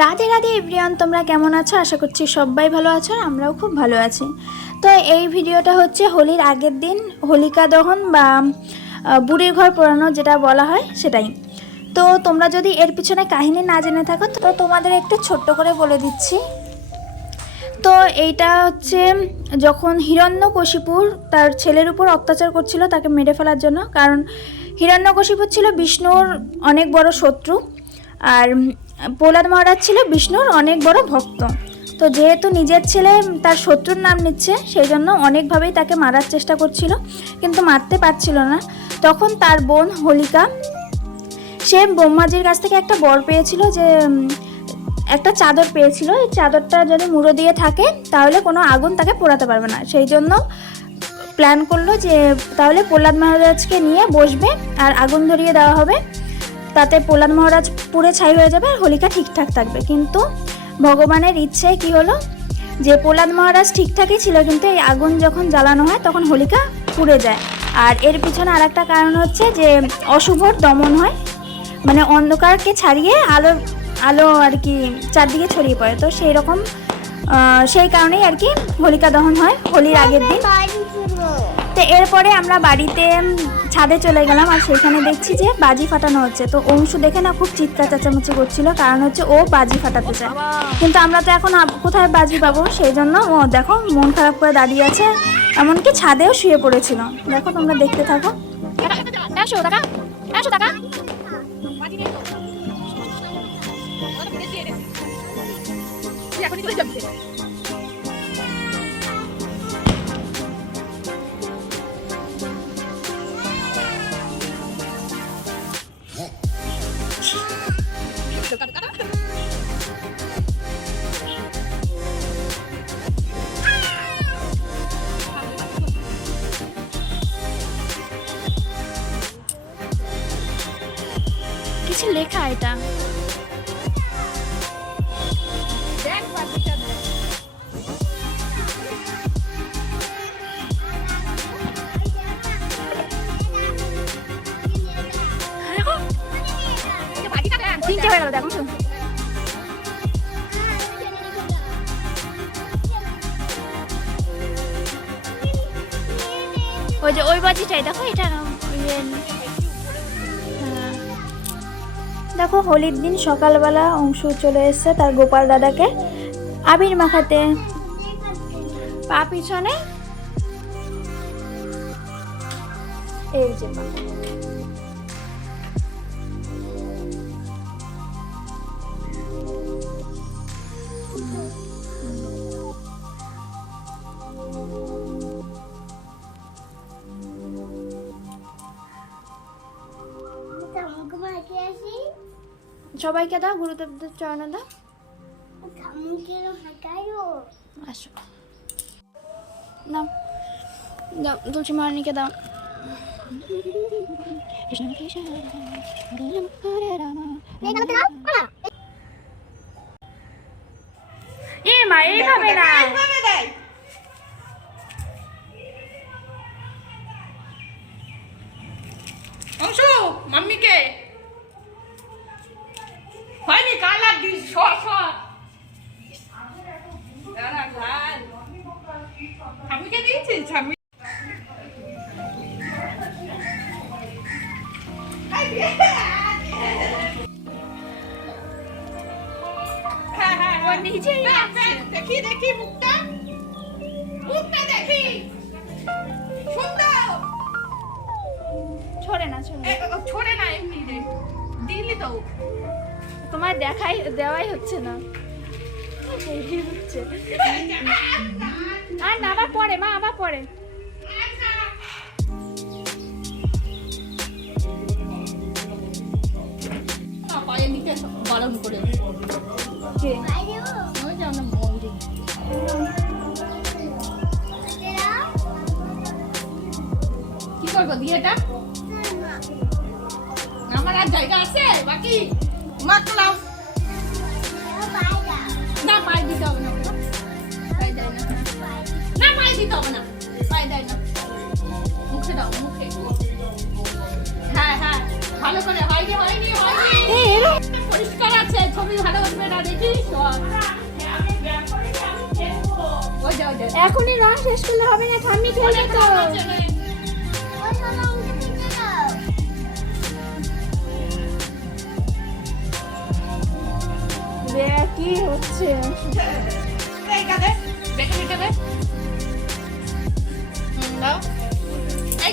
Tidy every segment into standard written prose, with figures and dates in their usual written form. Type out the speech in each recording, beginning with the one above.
Radhe Radhe everyone, তোমরা কেমন আছো? আশা করছি সবাই ভালো আছো, আর আমরাও খুব ভালো আছি। তো এই ভিডিওটা হচ্ছে হোলির আগের দিন হোলিকা দহন বা বুড়ির ঘর পোড়ানো যেটা বলা হয় সেটাই। তো তোমরা যদি এর পিছনে কাহিনী না জেনে থাকো তো তোমাদের একটু ছোট্ট করে বলে দিচ্ছি। তো এইটা হচ্ছে যখন হিরণ্যকশিপুর তার ছেলের উপর অত্যাচার করছিল তাকে মেরে ফেলার জন্য, কারণ হিরণ্যকশিপুর ছিল বিষ্ণুর অনেক বড় শত্রু, আর প্রহ্লাদ মহারাজ ছিল বিষ্ণুর অনেক বড় ভক্ত। তো যেহেতু নিজের ছেলে তার শত্রুর নাম নিচ্ছে, সেই জন্য অনেকভাবেই তাকে মারার চেষ্টা করছিল, কিন্তু মারতে পারছিল না। তখন তার বোন হোলিকা সে ব্রহ্মাজির কাছ থেকে একটা বর পেয়েছিল, যে একটা চাদর পেয়েছিল, এই চাদরটা যদি মুড়ো দিয়ে থাকে তাহলে কোনো আগুন তাকে পোড়াতে পারবে না। সেই জন্য প্ল্যান করলো যে তাহলে প্রহ্লাদ মহারাজকে নিয়ে বসবে আর আগুন ধরিয়ে দেওয়া হবে, তাতে প্রহ্লাদ মহারাজ পুড়ে ছাই হয়ে যাবে আর হোলিকা ঠিকঠাক থাকবে। কিন্তু ভগবানের ইচ্ছে কি হলো, যে প্রহ্লাদ মহারাজ ঠিকঠাকই ছিল, কিন্তু এই আগুন যখন জ্বালানো হয় তখন হোলিকা পুড়ে যায়। আর এর পিছনে আর একটা কারণ হচ্ছে যে অশুভর দমন হয়, মানে অন্ধকারকে ছাড়িয়ে আলো আলো আর কি চারদিকে ছড়িয়ে পড়ে। তো সেই রকম সেই কারণেই আর কি হোলিকা দহন হয় হোলির আগের দিন। তো এরপরে আমরা বাড়িতে ছাদে চলে গেলাম, আর সেখানে দেখছি যে বাজি ফাটানো হচ্ছে। তো অংশু দেখে না খুব চিৎকার চেঁচামেচি করছিল, কারণ হচ্ছে ও বাজি ফাটাতে চায়, কিন্তু আমরা তো এখন কোথায় বাজি পাবো, সেই জন্য ও দেখো মন খারাপ করে দাঁড়িয়ে আছে, এমনকি ছাদেও শুয়ে পড়েছিল। দেখো তোমরা দেখতে থাকো। কিছু লেখা এটা তিনটে হয়ে গেল, দেখো ওই যে ওই বাজিটাই দেখো, এটা দেখো হোলির দিন সকালবেলা অংশু চলে এসছে তার গোপাল দাদাকে আবির মাখাতে। পা পিছনে এই যে সবাইকে দাও, গুরুদেবদের চরণে দাও। আসো দাও দাও, তুলসী মহারানীকে দাও। এ মা এইভাবে না, অংশু মাম্মিকে হয়নি কালার দিস স্বামীকে দিয়েছিস স্বামী দেখি দেখি মুখটা দেখি সুন্দর ছোড়ে না এমনি দিলি তো তোমার দেওয়াই হচ্ছে না। আর না, আবার পরে মা, আবার পরে পায়ে নিতে বারণ করে কি করবো দিয়ে এটা? আমার আর জায়গা আছে বাকি? মাত্র নাও। না পায়ে দিতে হবে না, পায়ে দেয় না। না পায়ে দিতে হবে না, পায়ে দেয় না। মুখে দাও, মুখে। হ্যাঁ হ্যাঁ, ভালো করে। হয়নি হয়নি হয়নি, পরিষ্কার আছে, ছবি ভালো উঠবে না, দেখিস? এখনই রং শেষ করলে হবে না, ঠাম্মি খেলবে তো। কি হচ্ছে? এই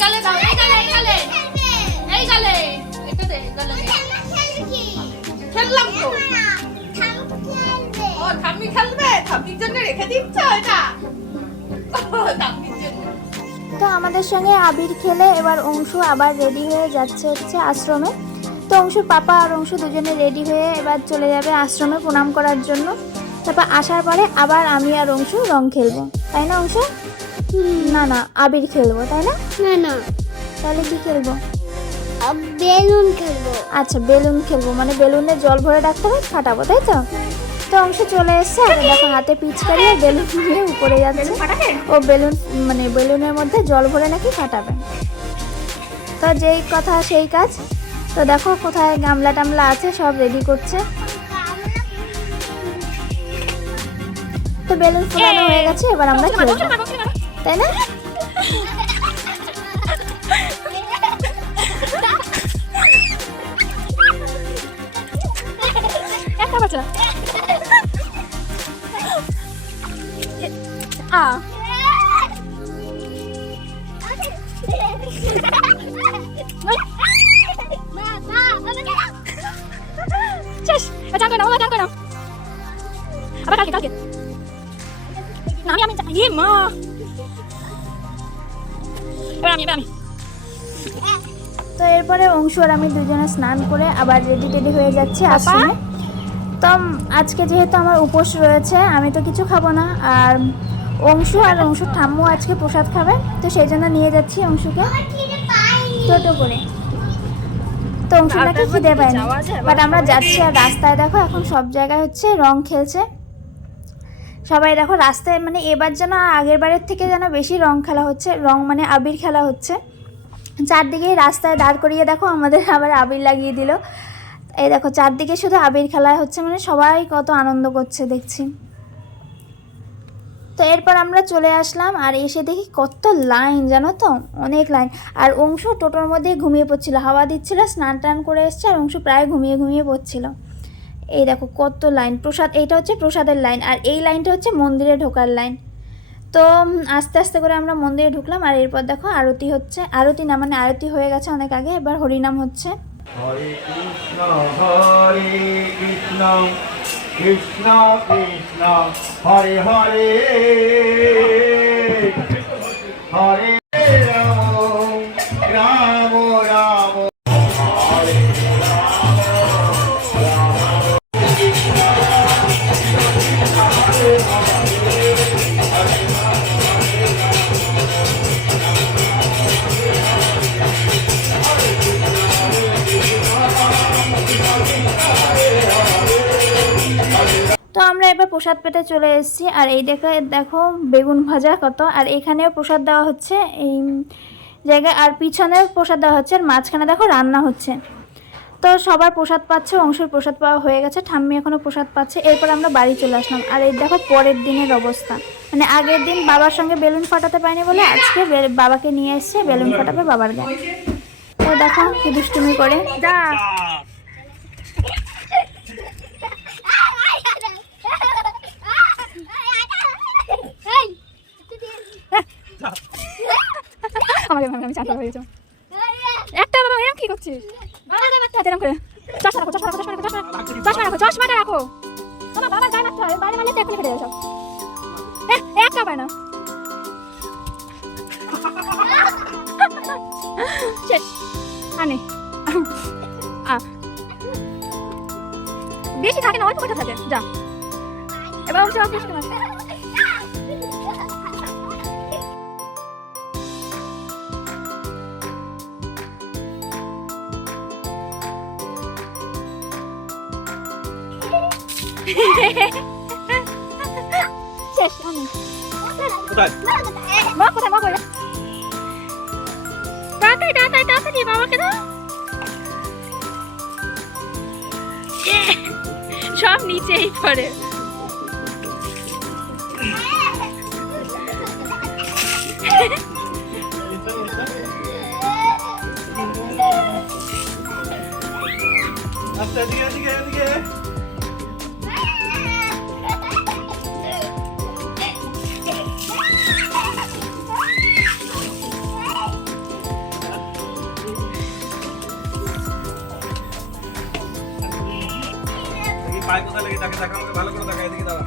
গালে দাও, এই গালে, এই গালে, এই গালে, এটা দে, গালে দে। খেললাম তো। ও ঠাম্মি খেলবে, ঠাম্মির জন্য রেখে দিচ্ছ এটা? ঠাম্মির জন্য। তো আমাদের সঙ্গে আবির খেলে এবার অংশু আবার রেডি হয়ে যাচ্ছে হচ্ছে আশ্রমে। তো অংশুর পাপা আর অংশু দুজনে রেডি হয়ে এবার চলে যাবে আশ্রমে প্রণাম করার জন্য। তারপর আসার পরে আবার আমি আর অংশু রং খেলবো, তাই না অংশু? না না, আবির খেলবো, তাই না? না না, তাহলে কি খেলবো? বেলুন খেলবো। আচ্ছা, বেলুন খেলবো, মানে বেলুনে জল ভরে রাখতে হবে, ফাটাবো, তাই তো? তো অংশ চলে এসছে, আর দেখো হাতে পিচকারি আর বেলুন নিয়ে উপরে যাচ্ছে। ও বেলুন, মানে বেলুনের মধ্যে জল ভরে নাকি ফাটাবে। তো যেই কথা সেই কাজ। তো দেখো কোথায় গামলা টামলা আছে, সব রেডি করছে। তো বেলুন ফোটানো হয়ে গেছে, এবার আমরা খেলবো, তাই না? একটা বাচ্চা শেষ। চান করে নাও, চান করে নাও। আবার কালকে কালকে না, আমি ইয়ে মা, এবার আমি। তো এরপরে অংশু আর আমি দুজনে স্নান করে আবার রেডি টেডি হয়ে যাচ্ছি আশ্রমে। তো আজকে যেহেতু আমার উপোস রয়েছে, আমি তো কিছু খাবো না, আর অংশু আর অংশুর ঠাম্মু আজকে প্রসাদ খাবে, তো সেই জন্য নিয়ে যাচ্ছি অংশুকে টোটো করে। তো অংশু নাকি খিদে পায়নি, বাট আমরা যাচ্ছি। আর রাস্তায় দেখো এখন সব জায়গায় হচ্ছে রং খেলছে সবাই। দেখো রাস্তায়, মানে এবার যেন আগের বারের থেকে যেন বেশি রং খেলা হচ্ছে, রং মানে আবির খেলা হচ্ছে। চারদিকেই রাস্তায় দাঁড় করিয়ে দেখো আমাদের আবার আবির লাগিয়ে দিল। এই দেখো চারদিকে শুধু আবির খেলা হচ্ছে, মানে সবাই কত আনন্দ করছে দেখছি। তো এরপর আমরা চলে আসলাম, আর এসে দেখি কত লাইন, জানো তো, অনেক লাইন। আর অংশু টোটোর মধ্যে ঘুমিয়ে পড়ছিল, হাওয়া দিচ্ছিল, স্নান টান করে এসছে, আর অংশু প্রায় ঘুমিয়ে পড়ছিল। এই দেখো কত লাইন। প্রসাদ, এইটা হচ্ছে প্রসাদের লাইন, আর এই লাইনটা হচ্ছে মন্দিরে ঢোকার লাইন। তো আস্তে আস্তে করে আমরা মন্দিরে ঢুকলাম, আর এরপর দেখো আরতি হচ্ছে। আরতি না, মানে আরতি হয়ে গেছে অনেক আগে, এবার হরিনাম হচ্ছে। হরে কৃষ্ণ কৃষ্ণ কৃষ্ণ হরে হরে, হরে রাম রাম রাম। তো আমরা এবার প্রসাদ পেতে চলে এসেছি, আর এই দেখো বেগুন ভাজা কত, আর এখানেও প্রসাদ দেওয়া হচ্ছে এই জায়গায়, আর পিছনেও প্রসাদ দেওয়া হচ্ছে, আর মাঝখানে দেখো রান্না হচ্ছে। তো সবার প্রসাদ পাচ্ছে, অংশের প্রসাদ পাওয়া হয়ে গেছে, ঠাম্মি এখনও প্রসাদ পাচ্ছে। এরপর আমরা বাড়ি চলে আসলাম। আর এই দেখো পরের দিনের অবস্থা, মানে আগের দিন বাবার সঙ্গে বেলুন ফাটাতে পারিনি বলে আজকে বাবাকে নিয়ে এসছে বেলুন ফাটাবে বাবার গায়ে। তো দেখো কি দুষ্টুমি করে। আমি চাটা হয়ে গেছি একটা। বাবা এরকম কি করছিস? এরকম করে চশমা রাখো, চশমাটা রাখো। তোমার বাবার গায়ে মারতে হবে, বাইরে মারলে তো এখনই ফেটে যাবে সব। একটা পায় না, শেষ। আনে বেশি থাকে না, অল্প কটা থাকে। যা এবার অবশ্যই শেষ আমি কোথায়? মা কোথায় মা কোথায় তাড়াতাড়ি তাড়াতাড়ি তাড়াতাড়ি বাবাকে দাও সব নিচেই পড়ে আচ্ছা, এদিকে, এদিকে, এদিকে। দেখি পায়ে কোথায় লেগে, তাকে দেখা, আমাকে ভালো করে দেখা, এদিকে দাঁড়া।